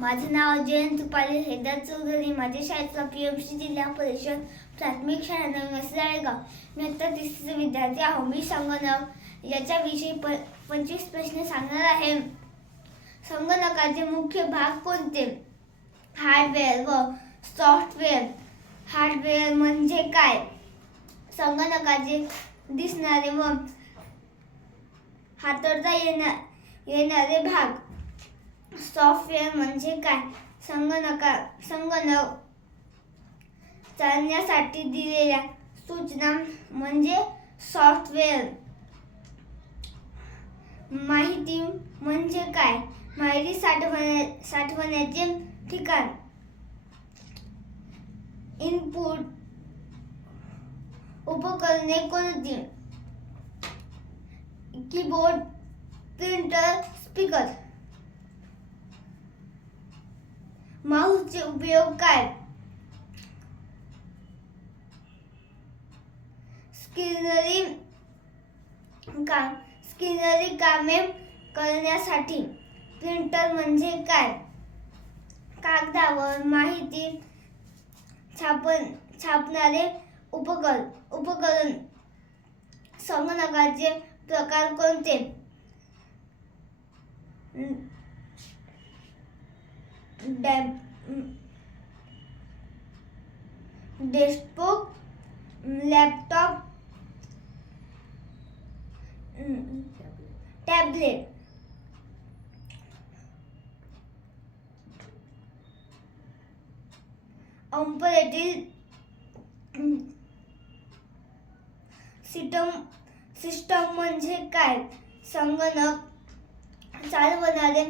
माझं नाव जयंत रुपाली हैदर चौधरी. माझ्या शाळेचा पीएमसी जिल्हा परिषद प्राथमिक शाळा नवीन वसई. मी आता तिसरीचा विद्यार्थी आहे. मी संगणक याच्याविषयी 25 प्रश्न सांगणार आहे. संगणकाचे मुख्य भाग कोणते? हार्डवेअर व सॉफ्टवेअर. हार्डवेअर म्हणजे काय? संगणकाचे दिसणारे व हाताळता येणारे भाग. सॉफ्टवेअर म्हणजे काय? संगणक चालण्यासाठी दिलेल्या सूचना म्हणजे सॉफ्टवेअर. माहिती म्हणजे काय? माहिती साठवण्याचे ठिकाण. इनपुट उपकरणे कोणती? Keyboard, printer, speaker. माऊसचे उपयोग काय? स्कॅनरी कामे करण्यासाठी. प्रिंटर म्हणजे काय? कागदावर माहिती छापणारे उपकरण. संगणकाचे प्रकार कोणते? Desktop, laptop, tablet. Operating system म्हणजे काय? संगणक चालवणारे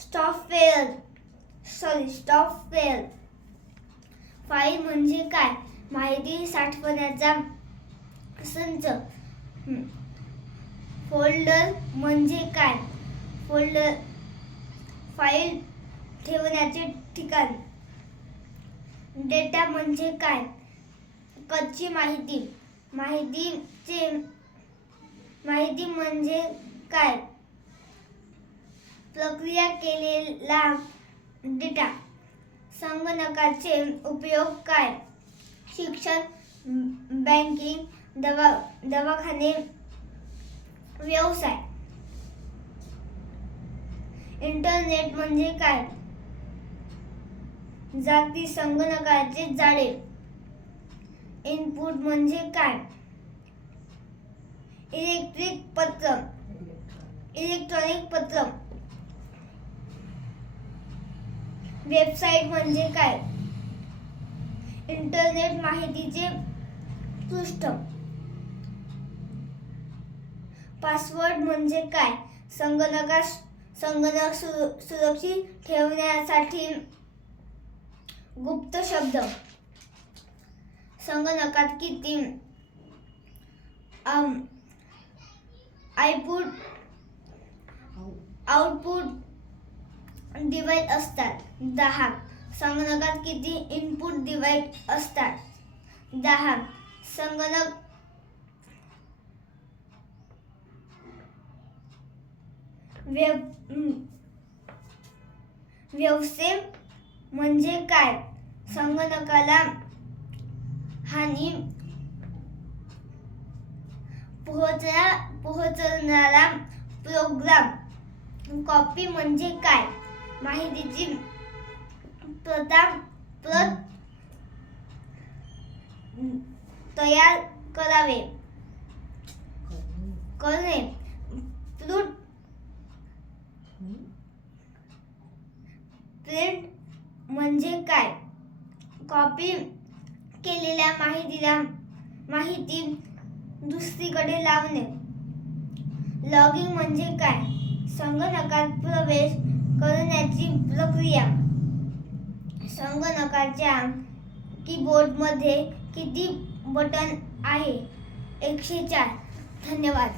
सॉफ्टवेअर. फाईल म्हणजे काय? माहिती साठवण्याचा संच. फोल्डर म्हणजे काय? फाईल ठेवण्याचे ठिकाण. डेटा म्हणजे काय? कच्ची माहिती. माहिती म्हणजे काय? प्रक्रिया केलेला डेटा. संगणकाचे उपयोग काय? शिक्षण, बँकिंग, दवाखाने, व्यवसाय. इंटरनेट म्हणजे काय? जागतिक संगणकाचे जाळे. इनपुट म्हणजे काय? इलेक्ट्रॉनिक पत्र. वेबसाईट म्हणजे काय? इंटरनेट माहितीचे पृष्ठ. पासवर्ड म्हणजे काय? संगणक सुरक्षित ठेवण्यासाठी गुप्त शब्द. संगणकात किती आउटपुट डिव्हाइस असतात? 10. संगणकात किती इनपुट डिव्हाइस असतात? 10. संगणक व्यवसाय म्हणजे काय? संगणकाला हानी पोहोचवणारा प्रोग्राम. कॉपी म्हणजे काय? माहितीची प्रत तयार करणे. प्रिंट म्हणजे काय? कॉपी केलेल्या माहिती दुसरीकडे लावणे. लॉगिंग म्हणजे काय? संगणकात प्रवेश करण्याची प्रक्रिया. संगणकाच्या कीबोर्डमध्ये किती बटन आहे? 104. धन्यवाद.